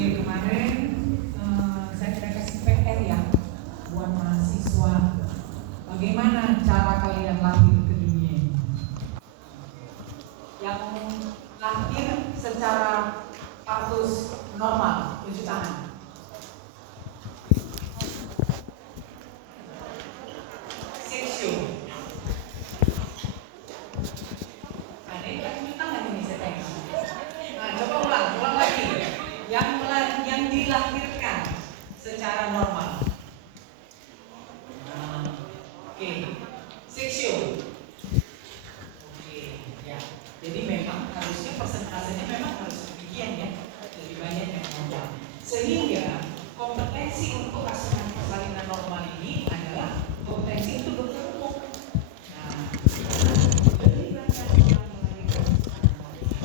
Oke, kemarin saya sudah kasih PR ya buat mahasiswa. Bagaimana cara kalian lahir ke dunia ini? Yang lahir secara status normal, tunjuk tangan. Seksio. Ada yang tunjuk tangan ini saya tengok. Nah, coba ulang lagi. Yang dilahirkan secara normal. Oke, seksio. Oke, ya. Jadi memang harusnya persentasenya memang harus demikian ya, lebih banyak yang normal. Sehingga kompetensi untuk asuhan persalinan normal ini adalah kompetensi untuk dokter umum. Nah, lebih banyak yang melahirkan secara normal. Ya.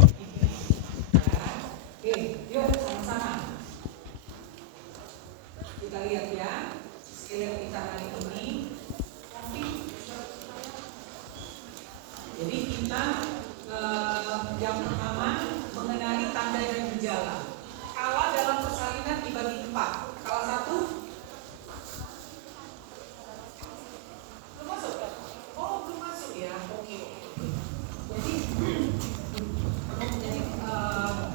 Oke, yuk sama-sama kita lihat ya skill kita hari ini. Jadi kita yang pertama mengenali tanda dan gejala. Kala dalam persalinan dibagi 4. Kala 1 belum masuk. Oh, belum masuk ya. Oke. Jadi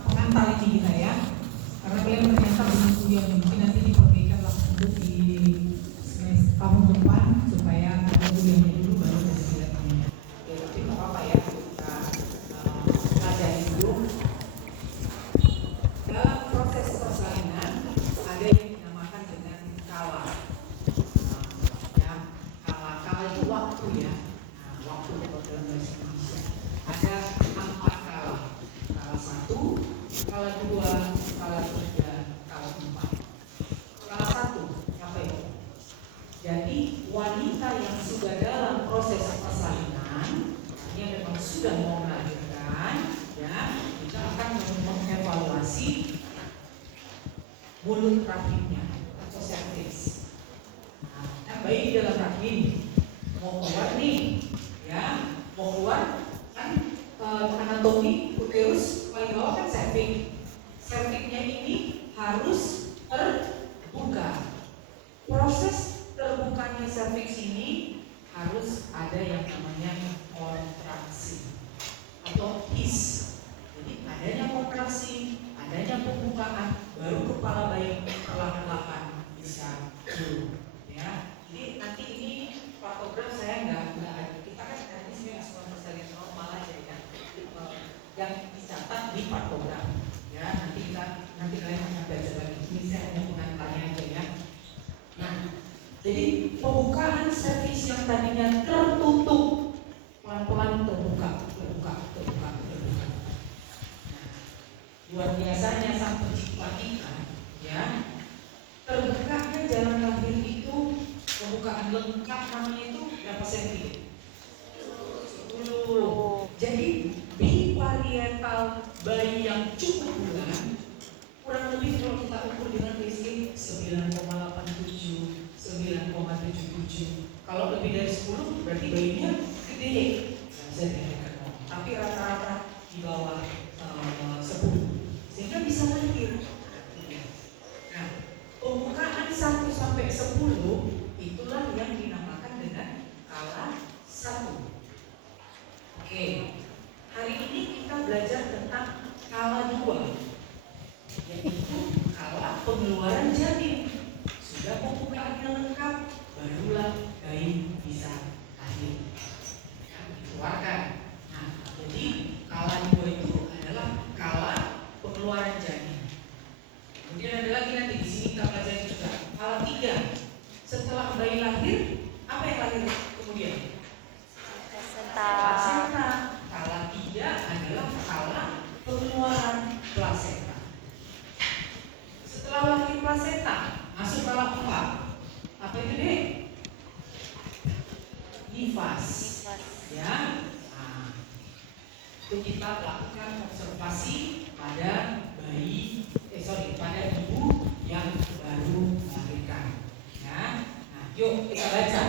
pengantar ini kita ya. Karena kalian ternyata belum kuliah mungkin nanti diperbaikan lah untuk di semester tahun depan supaya ada kuliahnya dulu baru bisa dilihatnya. Oke, tapi nggak apa-apa ya. Dalam proses persalinan ada yang dinamakan dengan kala. Ya, kala itu waktu ya. Nah, waktu dalam bahasa Indonesia ada 4 kala. Kala 1, kala 2, kala 3, kala 4. Kala 1 apa itu? Jadi wanita yang sudah dalam proses persalinan, yang memang sudah mau melahirkan, ya, kita akan mengevaluasi mulut rahimnya atau cervix. Nah, kan bayi di dalam rahim mau keluar nih, ya, mau keluar kan anatomi uterus paling bawah kan cervix. Cervixnya ini harus terbuka. Proses terbukanya cervix ini harus ada yang namanya kontraksi atau his. Jadi adanya kontraksi, adanya pembukaan, baru kepala bayi perlahan-lahan bisa turun. Ya, jadi nanti ini patogram saya nggak ada. Kita kan tadi sebenarnya asuhan persalinan normal aja ya. Yang dicatat di patogram. Ya, nanti kalian akan belajar lagi. Ini saya hanya pengantarnya aja ya. Nah, jadi pembukaan cervix yang tadinya tertutup pelan-pelan terbuka. Nah, luar biasanya sang pencipta kita, ya. Terbukanya jalan lahir itu pembukaan lengkap namanya itu berapa senti? 10. Jadi biparietal bayi yang cukup bulan kurang lebih kalau kita ukur dengan BSI 9,87, 9,77. Kalau lebih dari 10 berarti bayinya gede. Tapi rata-rata di bawah 10 sehingga bisa lahir. Nah, pembukaan 1 sampai 10 itulah yang dinamakan dengan kala 1. Oke. Hari ini kita belajar tentang kala 2, yaitu kala pengeluaran janin. Sudah pembukaannya lengkap, barulah bayi bisa lahir, dikeluarkan. Nah, jadi kala 2 itu adalah kala pengeluaran janin. Kemudian ada lagi nanti di sini kita pelajari juga kala 3. Setelah bayi lahir, apa yang lahir kemudian? Plasenta. Kala 3 adalah kala pengeluaran plasenta. Setelah lahir plasenta, masuk kala 4. Apa itu deh? Nifas. Ya. Nah, itu kita lakukan observasi pada pada ibu yang baru melahirkan. Ya. Nah, yuk kita baca.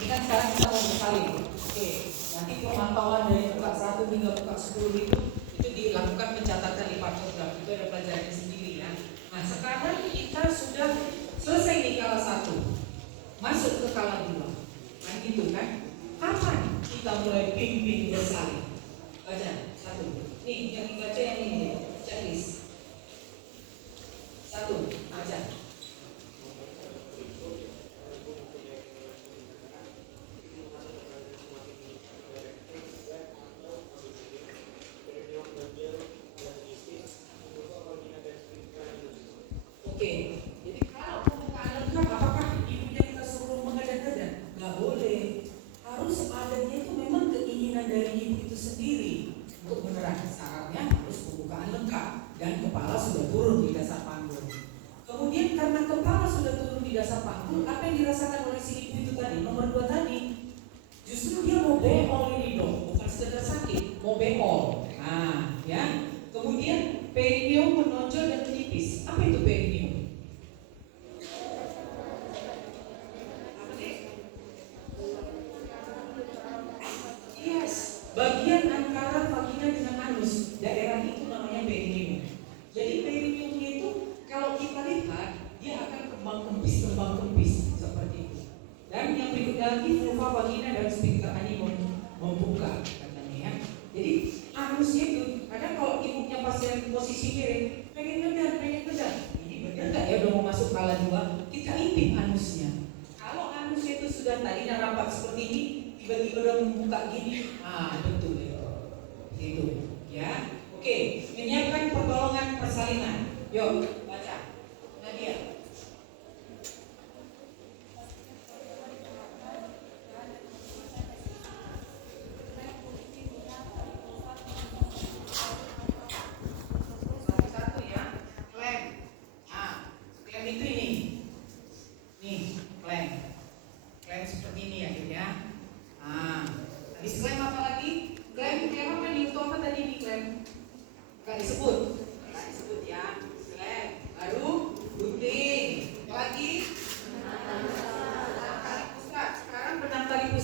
Ini kan sekarang kita mau bersalin. Oke. Nanti pemantauan dari buka 1 hingga buka 10 itu dilakukan pencatatan di patogram. Itu ada pelajarannya sendiri Oke, jadi kalau pembukaan lengkap, apakah ibunya kita suruh mengajar-ngajar? Nggak boleh. Harus adanya itu memang keinginan dari ibu itu sendiri untuk menerapkan. Syaratnya harus pembukaan lengkap dan kepala sudah turun di dasar panggul. Kemudian karena kepala sudah turun di dasar panggul, apa yang dirasakan oleh si ibu itu tadi, nomor 2 tadi, justru dia mau beol ini dong, bukan sekedar sakit, mau beol. Nah, ya. Kemudian perineum menonjol dan menipis. Apa itu perineum? Yes, bagian antara vagina dengan anus, daerah itu namanya perineum. Jadi perineumnya itu kalau kita lihat dia akan kembang kempis seperti itu. Dan yang berikutnya lagi vulva, vagina dan sphincter animum membuka katanya ya. Jadi anusnya itu kadang kalau ibunya pasien posisi miring, pengen ngejar. Ini benar nggak ya udah mau masuk kala 2? Kita intip anusnya. Kalau anusnya itu sudah tadinya rapat seperti ini, tiba-tiba udah membuka gini, betul ya. Gitu ya. Oke, menyiapkan pertolongan persalinan. Yuk baca. Nadia.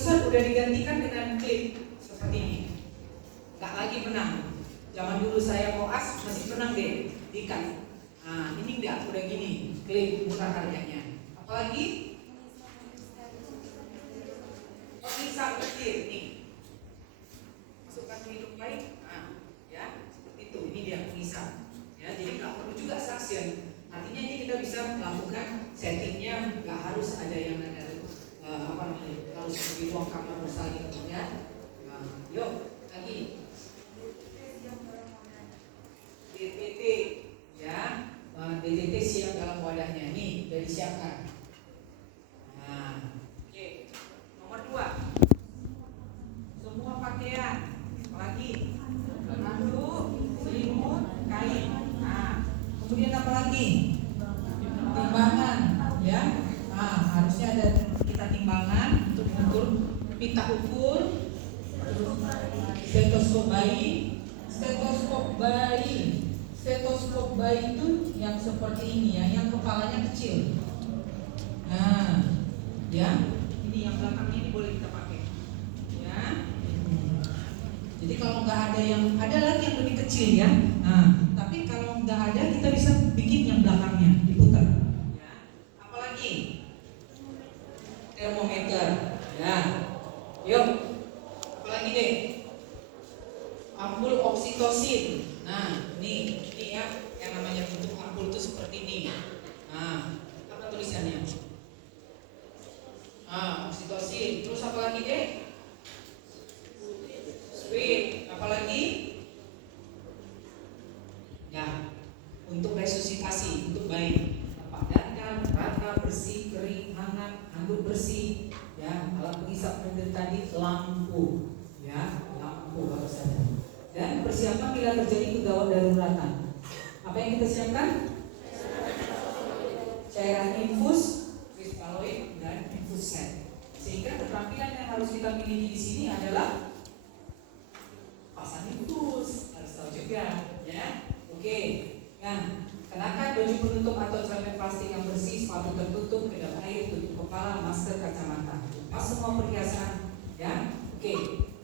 Udah digantikan dengan klip seperti ini. Gak lagi benang. Zaman dulu saya koas masih benang deh, diikat. Ini enggak, udah gini, klip murah harganya. Apalagi pemisah kecil nih. Masukkan hidung baik. Ya, seperti itu. Ini dia pemisah. Ya, jadi nggak perlu juga suction. Artinya ini kita bisa melakukan settingnya, nggak harus ada yang ada kalau seperti ruang kamar bersalin ya. Yuk lagi DTT ya. DTT siap dalam wadahnya nih, udah disiapkan. Oke. Nomor 2, semua pakaian lagi handuk, selimut, kain. Kemudian apa lagi? Timbangan ya. Harusnya ada kita timbangan untuk mengukur pita ukur, stetoskop bayi. Stetoskop bayi itu yang seperti ini ya, yang kepalanya kecil. Ya, ini yang belakangnya ini boleh kita pakai. Ya. Jadi kalau nggak ada lagi yang lebih kecil ya. Tapi kalau nggak ada kita bisa bikin yang belakangnya diputar. Ya. Apalagi? Termometer. Ya. Yuk. Apalagi deh? Ampul oksitosin. Ini ya yang namanya bentuk ampul itu seperti ini. Apa tulisannya? Oksitosin. Terus apa lagi deh? Sweet. Apalagi? Ya, untuk resusitasi untuk bayi. Padatkan, rata, bersih, kering, hangat, handuk bersih. Ya, alat pengisap pendengar tadi lampu. Ya, lampu harus ada. Dan persiapan bila terjadi kegawat daruratan. Apa yang kita siapkan? Cairan infus, kristaloid, dan infus set. Sehingga keterampilan yang harus kita miliki di sini adalah pasang infus, harus tahu juga, ya. Oke. Nah, kenakan baju penutup atau celana plastik yang bersih, sepatu tertutup, kedap air, tutup kepala, masker, kacamata. Pas semua perhiasan, ya. Oke.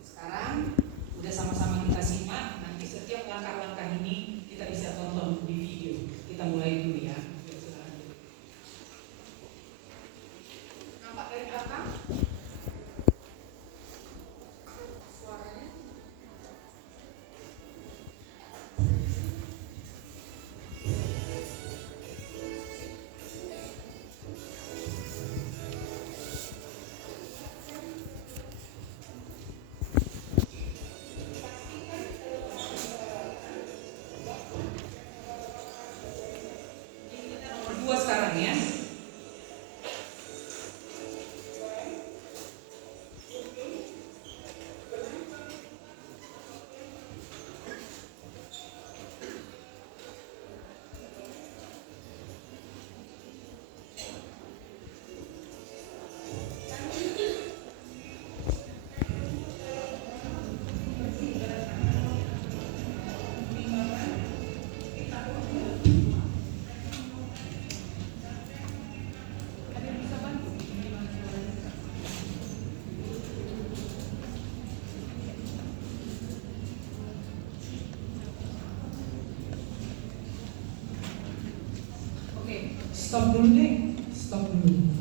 Sekarang udah sama-sama kita simak. Nanti setiap langkah-langkah ini kita bisa tonton di video. Kita mulai dulu ya. Nampak dari belakang? Suaranya? Stop dulu deh, stop dulu.